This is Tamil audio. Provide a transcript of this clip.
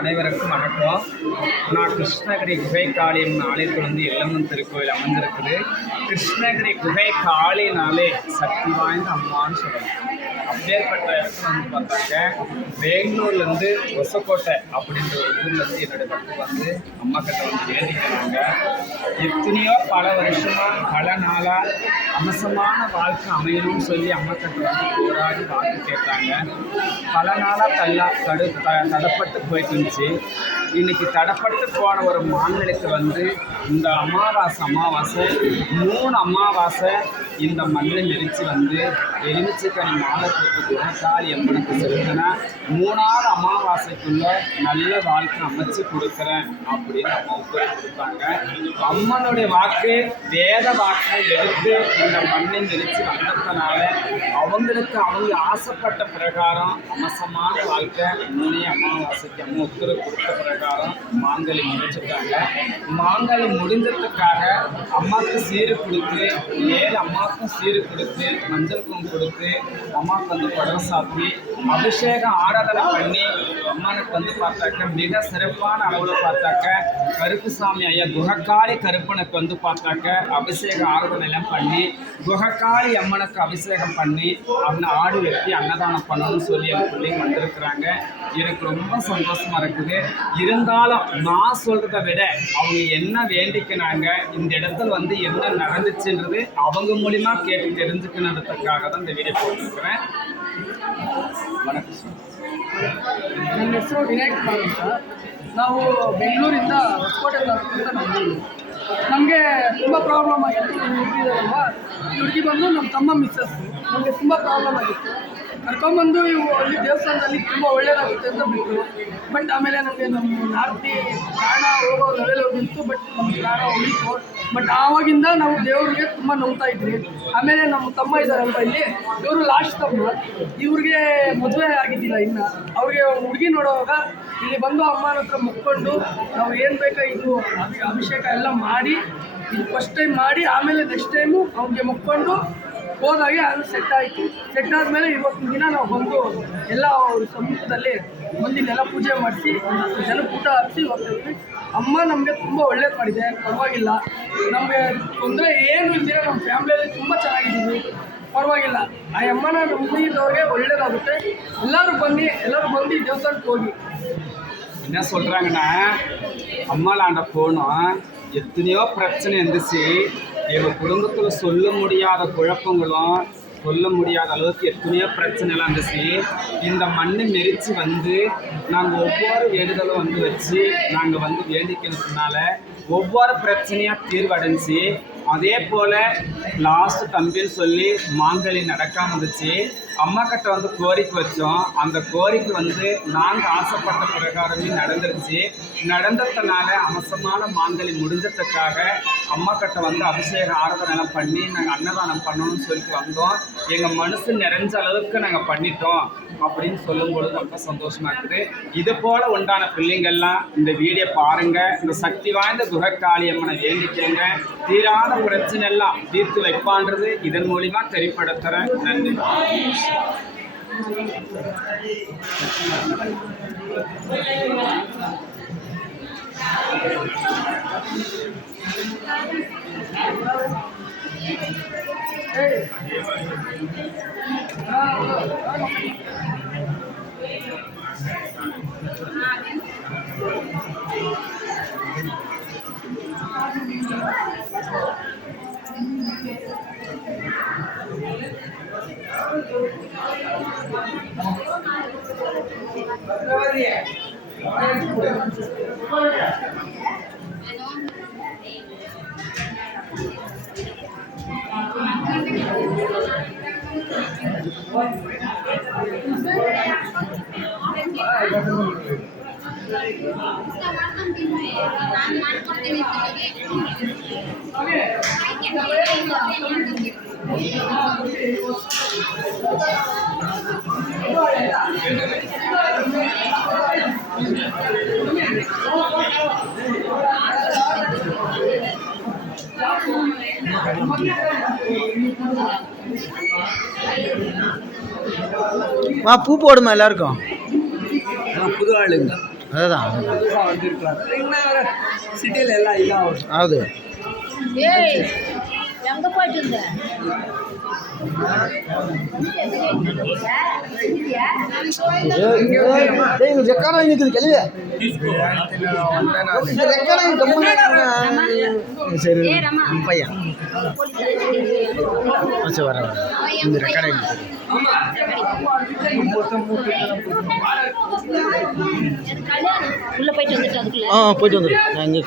அனைவருக்கும் வணக்கம். நான் கிருஷ்ணகிரி குகை காளியம்மன் ஆலயத்தில் எல்லம்மன் திருக்கோயில் அமைஞ்சிருக்குது. கிருஷ்ணகிரி குகை காளினாலே சக்தி வாய்ந்த அம்மான்னு சொல்லணும். அப்பேற்பட்ட இடத்துல பார்த்தாக்க பெங்களூர்லேருந்து ஒசக்கோட்டை அப்படின்ற ஒரு ஊர்லேருந்து என்னுடைய பக்தி அம்மா கிட்ட வேண்டிக்கிறாங்க. எத்தனையோ பல வருஷமாக பல நாளாக அம்சமான வாழ்க்கை அமையணும்னு சொல்லி அம்மா கிட்ட போராடி வாக்கு கேட்டாங்க. பல நாளாக தடப்பட்டு போயிட்டு இருந்துச்சு. இன்னைக்கு தடப்பட்டு போன ஒரு மாநிலத்தை இந்த அமாவாசை 3 அமாவாசை இந்த மண்ணை நெரிச்சு எலுமிச்சைக்கனி மாலை போட்டு குணக்காளி அம்மனுக்கு செலுத்தினா 3ஆவது அமாவாசைக்குள்ள நல்ல வாழ்க்கை அமைச்சு கொடுக்குறேன் அப்படின்னு அம்மா கொடுத்தாங்க. அம்மனுடைய வாக்கு வேத வாக்கை எடுத்து இந்த மண்ணை நெரிச்சு வந்ததுனால அவங்க ஆசைப்பட்ட பிரகாரம் அமசமான வாழ்க்கை 3 அமாவாசைக்கு அம்மா உத்தரவு கொடுத்த பிரகாரம் மாங்கலி முடிச்சுட்டாங்க. மாங்கலி முடிஞ்சதுக்காக அம்மாவுக்கு சீரு கொடுத்து 7 அம்மாவுக்கும் சீரு கொடுத்து மஞ்சள் குங்குமம் கொடுத்து அம்மாவுக்கு படம் சாத்தி அபிஷேகம் ஆராதனை பண்ணி அம்மானுக்கு பார்த்தாக்க மிக சிறப்பான அளவில் பார்த்தாக்க கருப்புசாமி ஐயா குகக்காளி கருப்பனுக்கு பார்த்தாக்க அபிஷேகம் ஆராதனைலாம் பண்ணி குகக்காளி அம்மனுக்கு அபிஷேகம் பண்ணி ஆடு வெட்டி அன்னதானம் பண்ணணும்னு சொல்லி என் பிள்ளைங்க வந்திருக்கிறாங்க. எனக்கு ரொம்ப சந்தோஷமா இருக்குது. இருந்தாலும் நான் சொல்றதை விட அவங்க என்ன வேண்டிக்கினாங்க, இந்த இடத்துல என்ன நடந்துச்சுன்றது அவங்க மூலியமா கேட்டு தெரிஞ்சுக்கணுன்றதுக்காக தான் இந்த வீடியோ போட்டிருக்கிறேன். ವಣಕಂ ಸರ್. ನನ್ನ ಹೆಸರು ವಿನಾಯಕ್ ಕುಮಾರ್ ಅಂತ. ನಾವು ಬೆಂಗಳೂರಿಂದ ಹೊಸಕೋಟೆ ತಾಲೂಕಿಂದ ನಮಗೆ ತುಂಬ ಪ್ರಾಬ್ಲಮ್ ಆಗಿತ್ತು. ಹುಡುಗಿದಾರಲ್ವ, ಈ ಹುಡುಗಿ ಬಂದು ನಮ್ಮ ತಮ್ಮ ಮಿಸ್ಸಸ್. ನಮಗೆ ತುಂಬ ಪ್ರಾಬ್ಲಮ್ ಆಗಿತ್ತು. ಕರ್ಕೊಂಬಂದು ಅಲ್ಲಿ ದೇವಸ್ಥಾನದಲ್ಲಿ ತುಂಬ ಒಳ್ಳೆಯದಾಗುತ್ತೆ ಅಂತ ಬಿಟ್ಟರು. ಬಟ್ ಆಮೇಲೆ ನಮಗೆ ನಮ್ಮ ನಾರ್ತಿ ಪ್ರಾಣ ಹೋಗೋ ಲೆವೆಲ್ ಹೋಗಿತ್ತು. ಬಟ್ ನಮ್ಮ ಪ್ರಾಣ ಉಳಿತು. ಬಟ್ ಆವಾಗಿಂದ ನಾವು ದೇವ್ರಿಗೆ ತುಂಬ ನೋಡ್ತಾ ಇದ್ವಿ. ಆಮೇಲೆ ನಮ್ಮ ತಮ್ಮ ಇದ್ದಾರಲ್ವ ಇಲ್ಲಿ, ಇವರು ಲಾಸ್ಟ್ ತಮ್ಮ. ಇವ್ರಿಗೆ ಮದುವೆ ಆಗಿದ್ದಿಲ್ಲ ಇನ್ನು. ಅವ್ರಿಗೆ ಹುಡುಗಿ ನೋಡುವಾಗ ಇಲ್ಲಿ ಬಂದು ಅಮ್ಮನ ಹತ್ರ ಮುಕ್ಕೊಂಡು ನಾವು ಏನು ಬೇಕಾ ಇದು ಅಭಿಷೇಕ ಎಲ್ಲ ಮಾಡಿ, ಇದು ಫಸ್ಟ್ ಟೈಮ್ ಮಾಡಿ ಆಮೇಲೆ ನೆಕ್ಸ್ಟ್ ಟೈಮು ಅವ್ರಿಗೆ ಮುಕ್ಕೊಂಡು ಹೋದಾಗೆ ಅದು ಸೆಟ್ ಆಯಿತು. ಸೆಟ್ ಆದಮೇಲೆ ಇವತ್ತಿನ ದಿನ ನಾವು ಬಂದು ಎಲ್ಲ ಅವ್ರ ಸಮ್ಮುಖದಲ್ಲಿ ಬಂದಿಲ್ಲೆಲ್ಲ ಪೂಜೆ ಮಾಡಿಸಿ ಜನಕ್ಕೆ ಊಟ ಹಾಕಿಸಿ ಹೋಗ್ತಾಯಿದ್ವಿ. ಅಮ್ಮ ನಮಗೆ ತುಂಬ ಒಳ್ಳೇದು ಮಾಡಿದೆ, ಪರವಾಗಿಲ್ಲ. ನಮಗೆ ತೊಂದರೆ ಏನು ಇಲ್ದಿರ ನಮ್ಮ ಫ್ಯಾಮ್ಲಿಯಲ್ಲಿ ತುಂಬ ಚೆನ್ನಾಗಿದ್ದೀವಿ, ಪರವಾಗಿಲ್ಲ. ಆ ಅಮ್ಮನ ನಂಬಿದವ್ರಿಗೆ ಒಳ್ಳೇದಾಗುತ್ತೆ. ಎಲ್ಲರೂ ಬಂದು ಈ ದೇವಸ್ಥಾನಕ್ಕೆ ಹೋಗಿ. என்ன சொல்கிறாங்கன்னா, அம்மாளாண்ட போனோம், எத்தனையோ பிரச்சனை இருந்துச்சு. எங்கள் குடும்பத்தில் சொல்ல முடியாத குழப்பங்களும் சொல்ல முடியாத அளவுக்கு எத்தனையோ பிரச்சனைலாம் இருந்துச்சு. இந்த மண்ணை நெரிச்சு நாங்கள் ஒவ்வொரு வேண்டுதலும் வச்சு நாங்கள் வேண்டிக்கிறதுனால ஒவ்வொரு பிரச்சனையாக தீர்வடைஞ்சி. அதே போல் லாஸ்ட் தம்பின்னு சொல்லி மாங்கலி நடக்காமல் இருந்துச்சு. அம்மா கிட்ட கோரிக்கை வச்சோம். அந்த கோரிக்கை நாங்கள் ஆசைப்பட்ட பிரகாரமே நடந்துருச்சு. நடந்ததுனால அம்சமான மாங்கலி முடிஞ்சதுக்காக அம்மா கிட்ட அபிஷேக ஆராதனை பண்ணி நாங்கள் அன்னதானம் பண்ணணும்னு சொல்லிட்டு வந்தோம். எங்கள் மனசு நிறைஞ்ச அளவுக்கு நாங்கள் பண்ணிட்டோம் அப்படின்னு சொல்லும்பொழுது ரொம்ப சந்தோஷமாக இருக்குது. இது போல் உண்டான பிள்ளைங்கள்லாம் இந்த வீடியோ பாருங்கள். இந்த சக்தி வாய்ந்த குகக்காளி அம்மனை வேண்டிக்கங்க. தீரான பிரச்சனை எல்லாம் தீர்த்து வைப்பான்றது இதன் மூலிமா தெரிப்படுத்துகிறேன். நன்றி. பூ போடுமா எல்லாருக்கும்? புது ஆளுங்க. அதுதான் புதுசாக வந்துருக்கலாம் என்ன வேறு சிட்டியில் எல்லாம் இதாகும். அது ஏய் எங்க போயிட்டு இருந்த ரெக்கார்டாக நிற்குது கேள்வி சரி ஏ ரமா பையன் சரி வர இந்த ரெக்கார்டாக நிற்குது உள்ள போயிட்டு வந்துட்டு அதுக்குள்ள போயிட்டு வந்துடும் நான் இங்கே